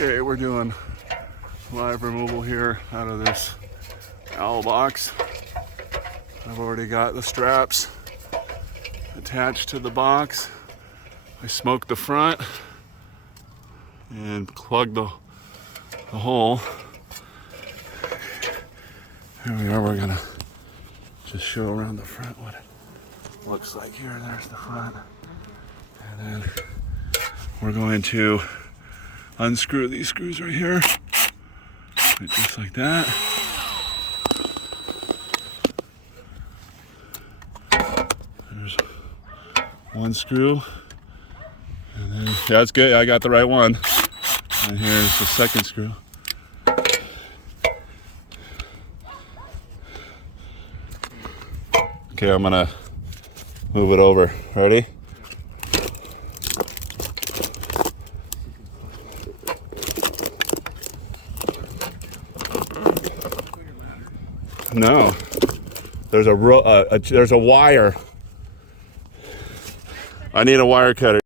Okay, we're doing live removal here out of this owl box. I've already got the straps attached to the box. I smoked the front and plugged the hole. Here we are. We're gonna just show around the front what it looks like here. There's the front. And then we're going to unscrew these screws right here. Just like that. There's one screw. And then, yeah, that's good. I got the right one. And here's the second screw. Okay, I'm gonna move it over. Ready? No, there's a wire. I need a wire cutter.